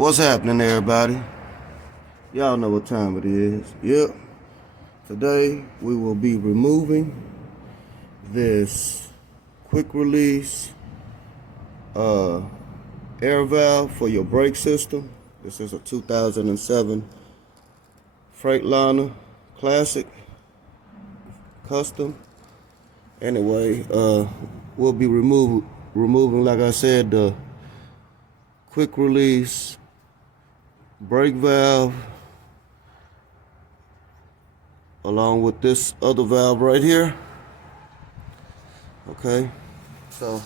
What's happening, everybody? Y'all know what time it is. Yep. Today we will be removing this quick release air valve for your brake system. This is a 2007 Freightliner Classic Custom. Anyway, we'll be removing, like I said, the quick release brake valve along with this other valve right here. Okay, so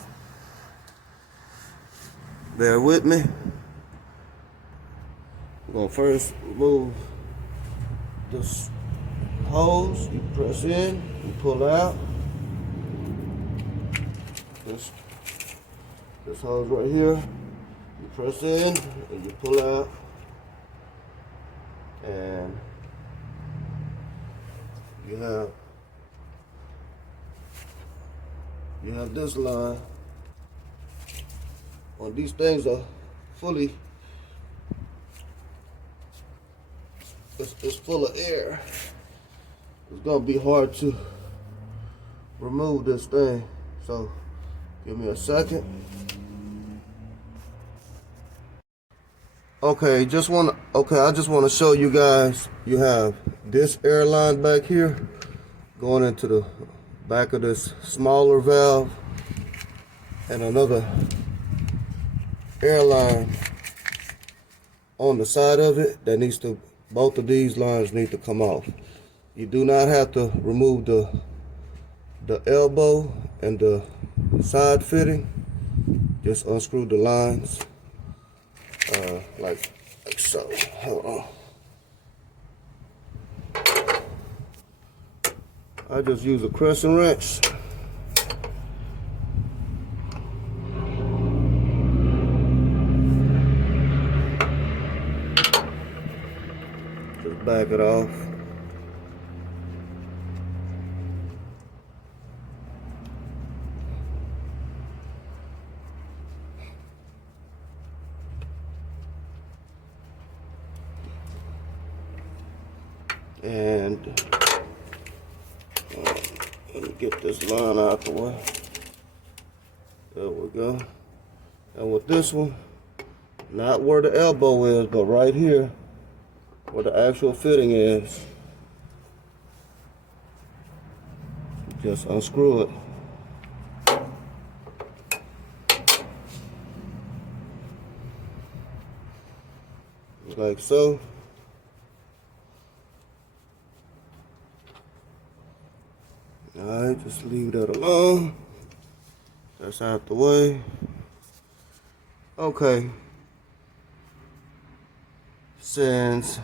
bear with me. We're gonna first remove this hose. You press in, you pull out. This hose right here, you press in and you pull out, and you have this line. When these things are fully, it's full of air, it's gonna be hard to remove this thing. So give me a second. Okay, I just want to show you guys. You have this air line back here going into the back of this smaller valve, and another air line on the side of it that needs to, both of these lines need to come off. You do not have to remove the elbow and the side fitting. Just unscrew the lines like so. Hold on. I just use a crescent wrench. Just back it off. And let me get this line out the way. There we go. And with this one, not where the elbow is, but right here, where the actual fitting is, just unscrew it. Like so. Alright, just leave that alone. That's out the way. Okay. Since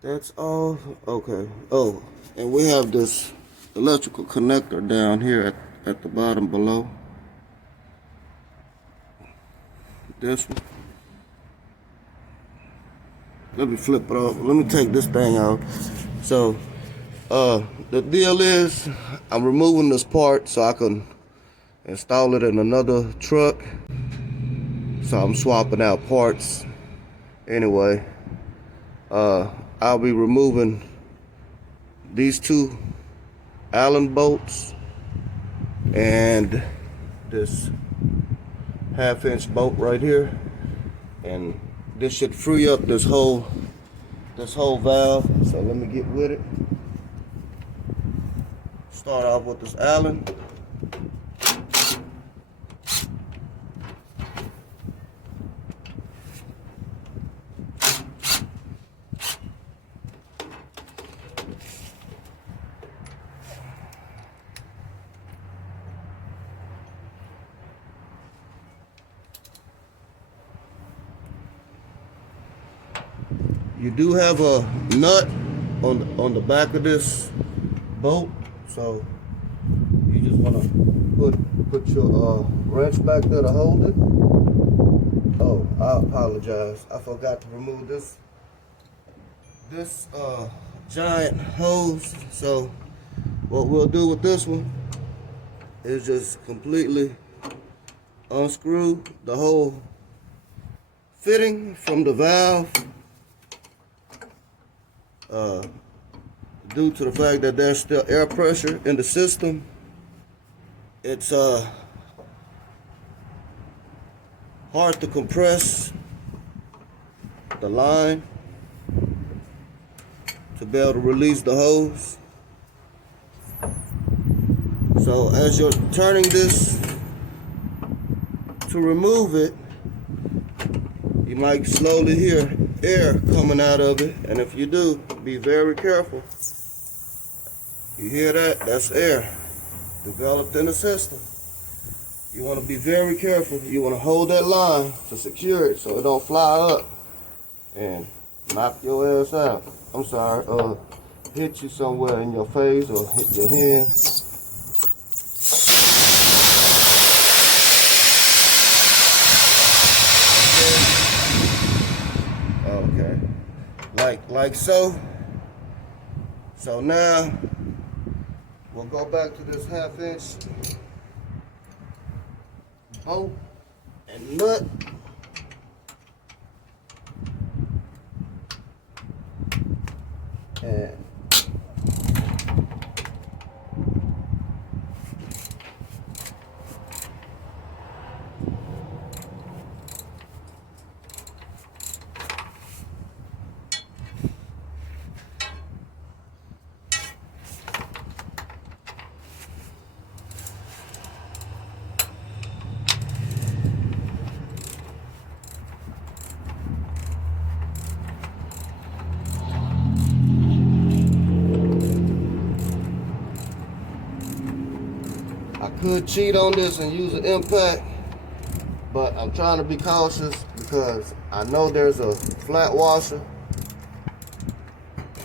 that's all, okay. Oh, and we have this electrical connector down here at the bottom below. This one. Let me flip it off. Let me take this thing out. So, the deal is, I'm removing this part so I can install it in another truck. So I'm swapping out parts. Anyway, I'll be removing these two Allen bolts and this 1/2-inch bolt right here, and this should free up this whole valve. So let me get with it. Start off with this Allen. You do have a nut on the back of this bolt, so you just want to put your wrench back there to hold it. Oh, I apologize. I forgot to remove this giant hose. So what we'll do with this one is just completely unscrew the whole fitting from the valve, due to the fact that there's still air pressure in the system, it's hard to compress the line to be able to release the hose. So as you're turning this to remove it, you might slowly hear air coming out of it, and if you do, be very careful. You hear that? That's air developed in the system. You want to be very careful. You want to hold that line to secure it so it don't fly up and knock your ass out. I'm sorry, hit you somewhere in your face or hit your hand. Okay, like so. So now we'll go back to this 1/2 inch bolt and nut. And I could cheat on this and use an impact, but I'm trying to be cautious because I know there's a flat washer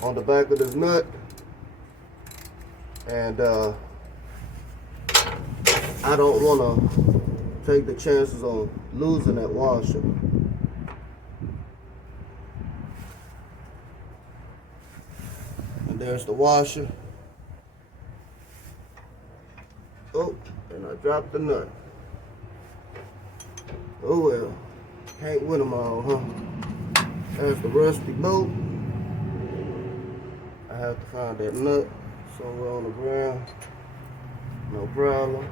on the back of this nut, and I don't want to take the chances on losing that washer. And there's the washer. Oh, and I dropped the nut. Oh well, can't win them all, huh? There's the rusty bolt. I have to find that nut somewhere on the ground. No problem.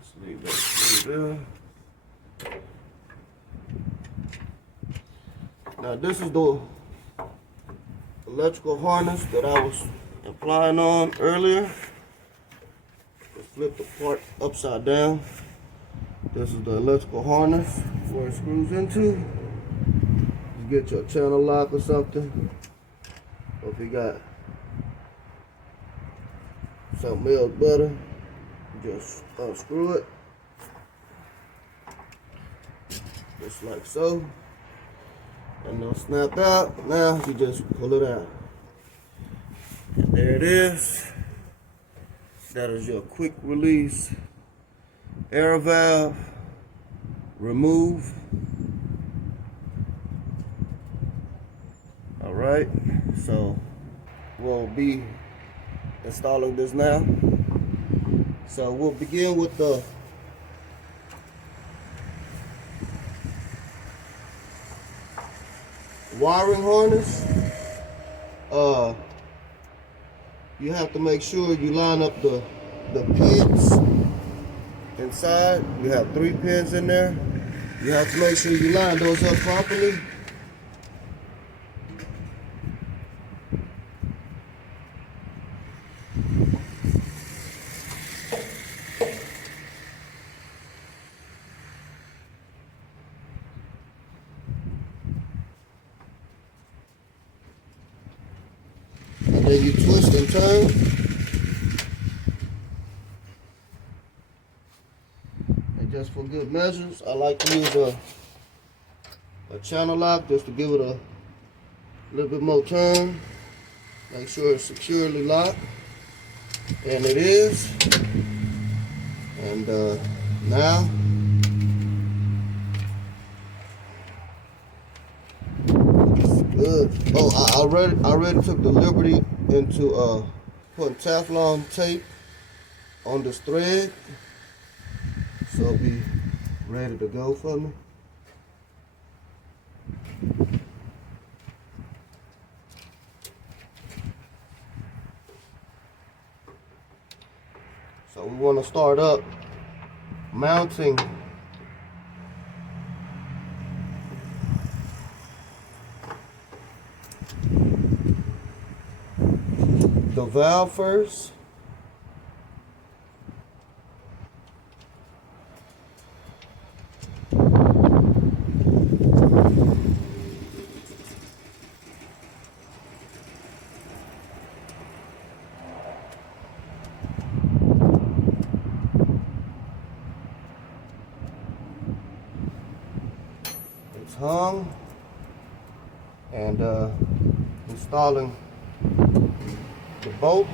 Just leave that through there. Now this is the electrical harness that I was applying on earlier. Just flip the part upside down. This is the electrical harness where it screws into. You get your channel lock or something. Or if you got something else better, just unscrew it. Just like so. And it'll snap out. Now you just pull it out. And there it is. That is your quick release air valve. Remove. Alright, so we'll be installing this now. So we'll begin with the wiring harness. You have to make sure you line up the pins inside. You have 3 pins in there. You have to make sure you line those up properly. And then you twist and turn. And just for good measures, I like to use a channel lock just to give it a little bit more turn. Make sure it's securely locked. And it is. And now it's good. good. Oh, I already took the liberty into putting Teflon tape on this thread, so it'll be ready to go for me. So we want to start up mounting the valve first. It's hung, and installing the bolt.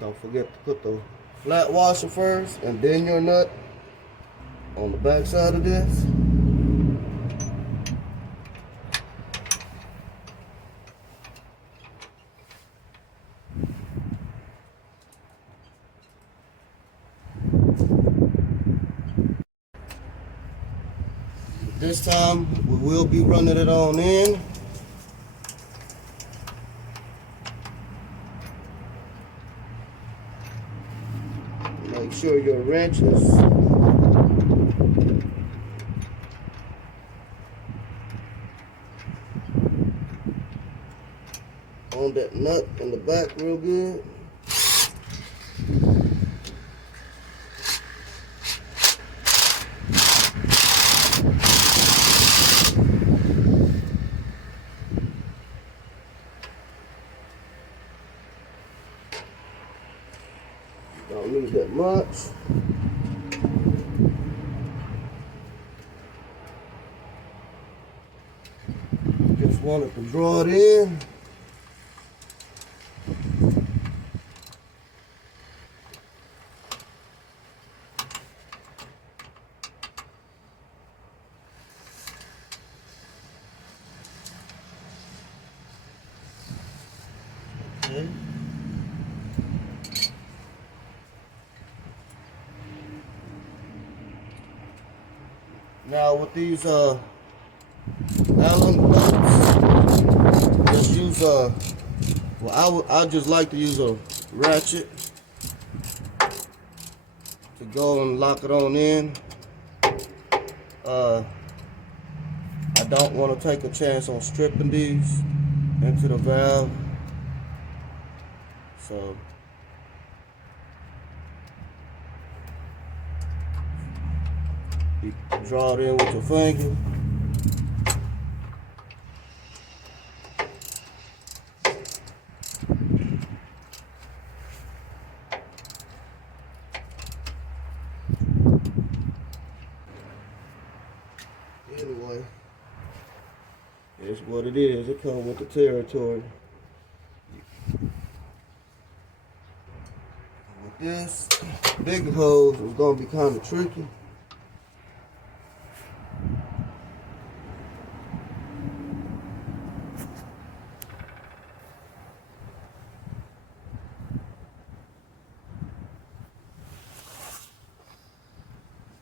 Don't forget to put the flat washer first and then your nut on the back side of this. This time we will be running it on in. Make sure your wrench is on that nut in the back real good. Don't need that much. Just wanted to draw it in. Okay. Now with these Allen bolts, just use well, I just like to use a ratchet to go and lock it on in. I don't want to take a chance on stripping these into the valve, so you draw it in with your finger. Anyway, it's what it is. It comes with the territory. With this bigger hose, it's gonna be kind of tricky.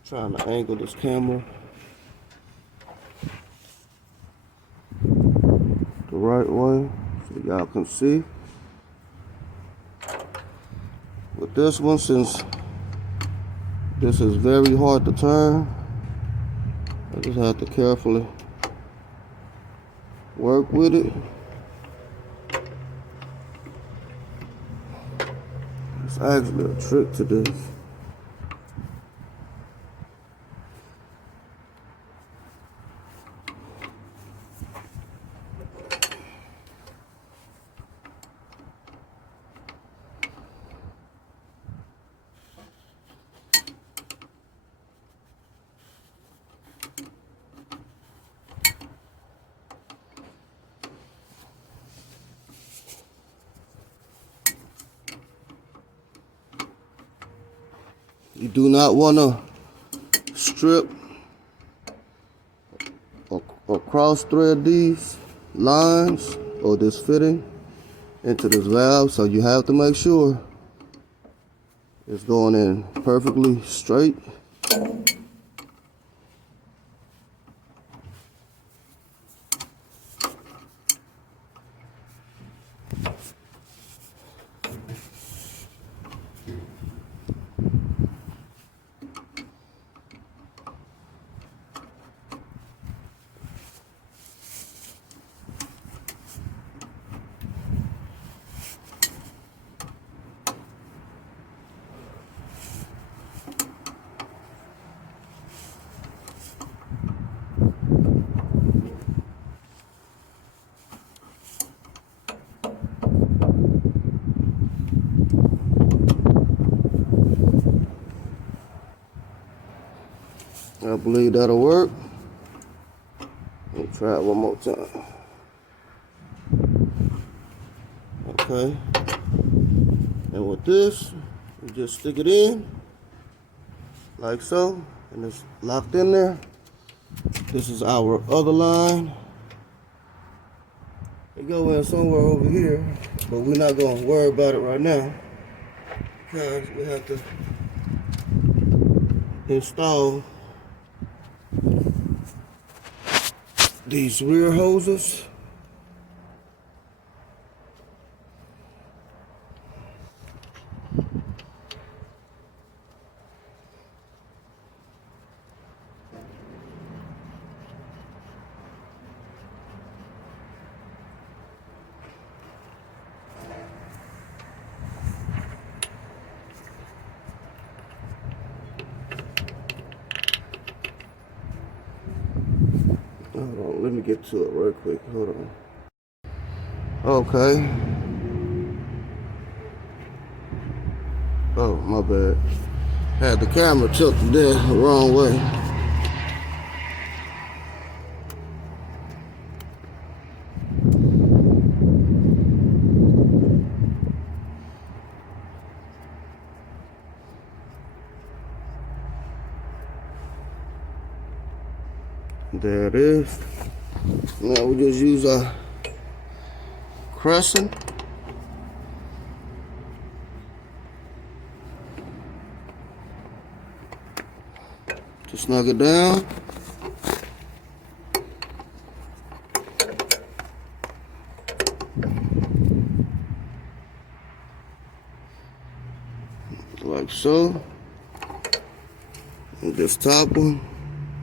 Trying to angle this camera the right way so y'all can see. With this one, since this is very hard to turn, I just have to carefully work with it. It's actually a trick to this. You do not want to strip or cross thread these lines or this fitting into this valve, so you have to make sure it's going in perfectly straight. I believe that'll work. Let me try it one more time. Okay. And with this, you just stick it in like so, and it's locked in there. This is our other line. It go in somewhere over here, but we're not gonna worry about it right now because we have to install these rear hoses. Hold on, let me get to it real quick. Hold on. Okay. Oh, my bad. Had the camera tilted there the wrong way. There it is. Now we just use a crescent. To snug it down. Like so. And this top one.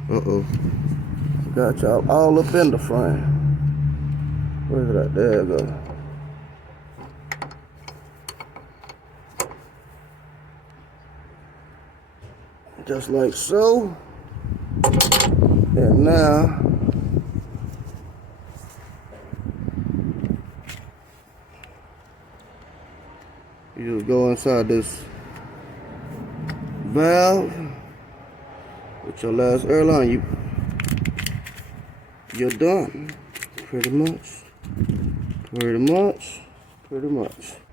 Uh-oh. Got y'all all up in the frame. Where's that? There it go. Just like so. And now you just go inside this valve with your last airline. You're done. Pretty much.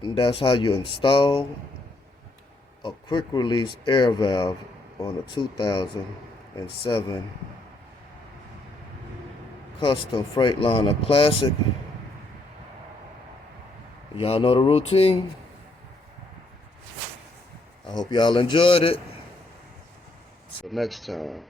And that's how you install a quick release air valve on a 2007 custom Freightliner Classic. Y'all know the routine. I hope y'all enjoyed it. Till next time.